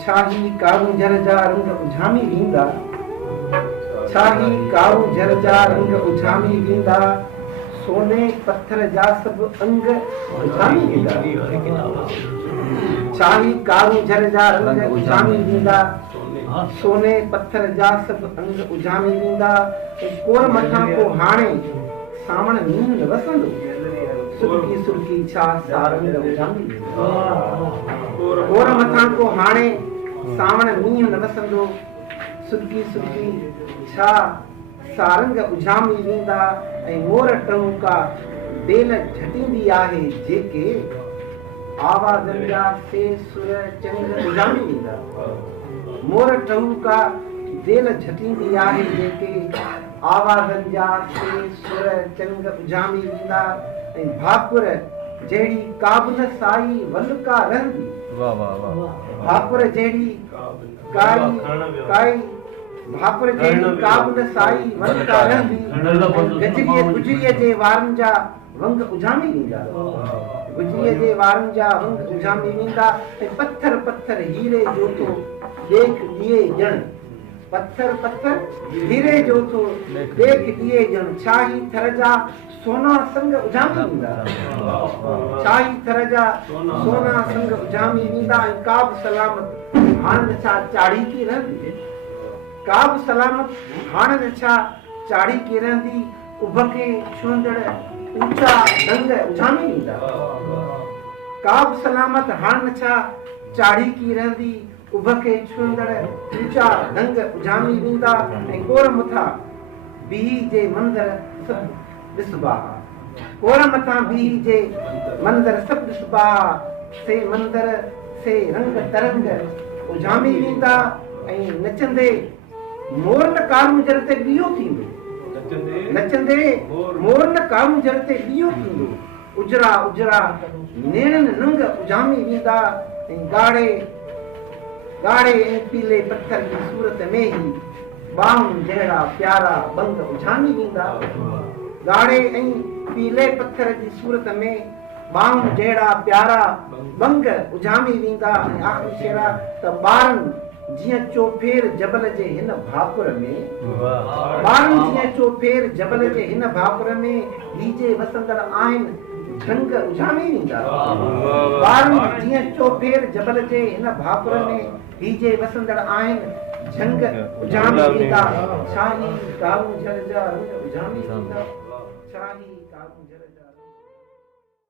छाही कारू जर जा रंग उझामी वींदा छाही कारू जर जा रंग उझामी वींदा सोने पत्थर जा सब अंग उझामी वींदा छाही कारू जर जा रंग उझामी वींदा सोने पत्थर जा सब अंग उझामी वींदा कोर मथां को हाणे सावण मींहुं न वसंदो सुर्की सुर्की छा सारंग उझामी कोर मथां को हाणे सावण मींहुं न वसंदो सुर्की सुर्की छा सारंग उझामी वींदा ऐं मोर टहुका बेल झटींदी आहे जेके आवाज़नि जा से सुर चंग उझामी वींदा मोर टहुका बेल झटींदी आहे जेके आवाज़नि जा से सुर चंग उझामी वींदा ऐं भाकुर जहिड़ी काबुल साई वलका रहंदी भाकुर जहिड़ी काई भाकुर जहिड़ी काबुल साई वलका रहंदी गजरीअ गुजरीअ जे वारनि जा वंग उझामी वींदा गुजरीअ जे वारनि जा वंग उझामी वींदा ऐं पत्थर पत्थर हीरे जो थो देख दिए ॼण पत्थर पत्थर हीरे जो थो देख दिए ॼण छाही थर जा सोना संग उझामी वींदा छाही थर जा सोना संग उझामी वींदा ऐं काब सलामत हाणे छा चाढ़ी की रहंदी काब सलामत हाणे छा चाढ़ी की रहंदी उभके छुंदड़ ऊंचा डंग उझामी वींदा काब सलामत हाणे छा चाढ़ी की रहंदी उभके छुंदड़ ऊंचा डंग उझामी वींदा ऐं कोर मथां बीही जे मंदर सभु ॾिसबा कोर मथां बीही जे मंदर सभु ॾिसबा से मंदर से रंग तरंग उझामी वींदा ऐं नचंदे मोर न कारू जर ते ॾियो थींदो नचंदे मोर न कारू जर ते ॾियो थींदो उजरा उजरा नेणनि नंग उझामी वींदा ऐं ॻाढ़े ऐं पीले पत्थर जी सूरत में ही बाहुनि जहिड़ा प्यारा बंग उझामी वींदा ॻाढ़े ऐं पीले पत्थर जी सूरत में बाहुनि जहिड़ा प्यारा बंग उझामी वींदा ऐं आख़िरी शेर आहे त ॿारनि जीअं चोफेर जबल जे हिन भाकुर में ॿारनि जीअं चोफेर जबल जे हिन भाकुर में हीजे वसंदड़ आहिनि झंग उझामी वींदा ॿारनि जीअं चोफेर जबल जे हिन भाकुर में हीजे वसंदड़ आहिनि झंग उझामी वींदा छाही कारू जर जा रंग उझामी वींदा छाही कारू